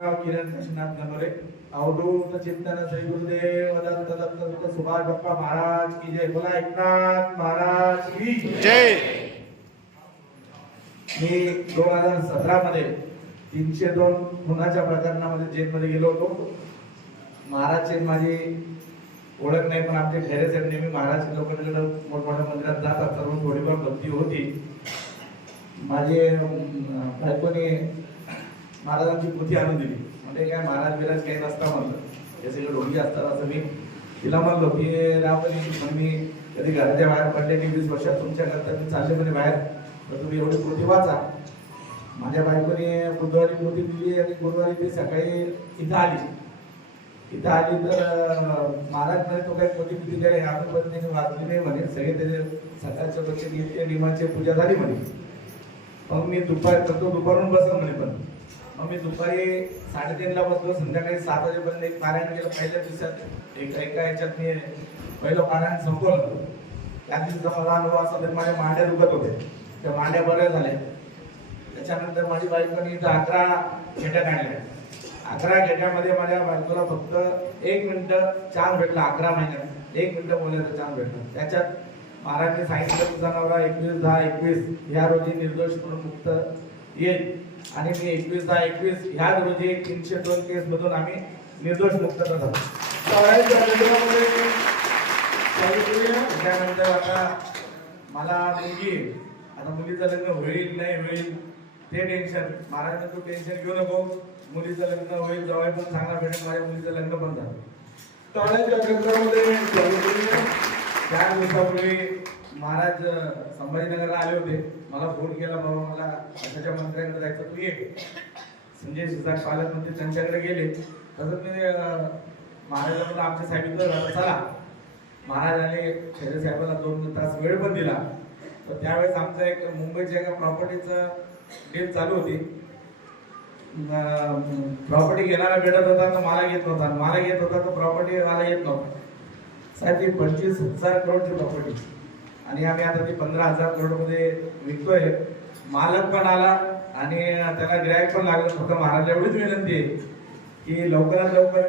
किरण काशीनाथ ननोरे अवधूत चिंतन श्री गुरुदेव दत्त दत्त दत्त सुभाष बाप्पा महाराज की जय। बोला एकनाथ महाराज की जय। मी 2017 मध्ये 302 खुनाच्या प्रकरणामध्ये जेलमध्ये गेलो होतो। महाराजचे माझी ओळख नाही, पण आमचे खैरे साहेब नेहमी महाराज लोकांकडे मोठमोठ्या मंदिरात जातात, सर्व थोडीफार भक्ती होती। माझे बायकोने महाराजांची पोथी आणून दिली, म्हणजे काय महाराज बिराज काही नसता म्हणलं, हे सगळे ढोंगी असतात असं मी तिला म्हणलो की रावणी मी कधी घराच्या बाहेर पडले की 20 वर्षात तुमच्याकरता मी चालले म्हणे बाहेर, तर तुम्ही एवढी पोथी वाचा। माझ्या बायकोने बुधवारी पोथी दिली आणि गुरुवारी ती सकाळी इथं आली तर महाराज म्हणे तो काही पोथी किती काय आपण पण त्यांनी वाचली नाही म्हणे, सगळे त्याचे सकाळच्या बच्चे घेतले, निमाची पूजा झाली म्हणे। मग मी दुपारून बसलो म्हणे, पण मग मी दुपारी 3:30 ला बसलो, संध्याकाळी 7 वाजेपर्यंत एक पारायण केलं। पहिल्या दिवसात एका याच्यात मी पहिलं पारायण संपवलं। त्या दिवसाचा मला अनुभव असा तर माझ्या मांड्या दुखत होते, त्या मांड्या बऱ्या झाल्या। त्याच्यानंतर माझी बायकोनी इथं 11 घेट्या काढल्या। 11 घेट्यामध्ये माझ्या बायकोला फक्त 1 मिनिट चान्स भेटला। 11 महिन्यात 1 मिनिट बोलायचा चान्स भेटला। त्याच्यात महाराजांनी सांगितलं तुझा नवरा 21/10/21 या रोजी निर्दोष म्हणून मुक्त येईल, आणि मी 21/10/21 ह्याच रोजी 302 केस मधून आम्ही निर्दोष मुक्त झालो। त्यानंतर आता मला मुलगी, आता मुलीचं लग्न होईल नाही होईल ते टेन्शन। महाराजांना तू टेन्शन घेऊ नको, मुलीचं लग्न होईल, जवळ पण चांगला भेटेल, माझ्या मुलीचं लग्न पण झालं। तळ्याच्या केंद्रामध्ये 4 दिवसापूर्वी महाराज संभाजीनगरला आले होते। मला फोन केला, बाबा मला अशाच्या मंत्र्यांकडे जायचं, तू ये। संजय शिरसाट पालकमंत्री त्यांच्याकडे गेले, तसं मी महाराजांना आमच्या साहेबांकडे राहता चला। महाराजांनी खैरे साहेबांना 2 तास वेळ पण दिला। तर त्यावेळेस आमचं एक मुंबईच्या एका प्रॉपर्टीचं डील चालू होती। प्रॉपर्टी घेणारा भेटत होता तर मला घेत नव्हता, मला घेत होता तर प्रॉपर्टी मला येत नव्हता। साहेब ती 25,000 करोडची प्रॉपर्टी, आणि आम्ही आता ती 15,000 करोड मध्ये विकतोय। मालक पण आला आणि त्याला गिरायक पण लागलं। फक्त महाराज एवढीच विनंती आहे की लवकरात लवकर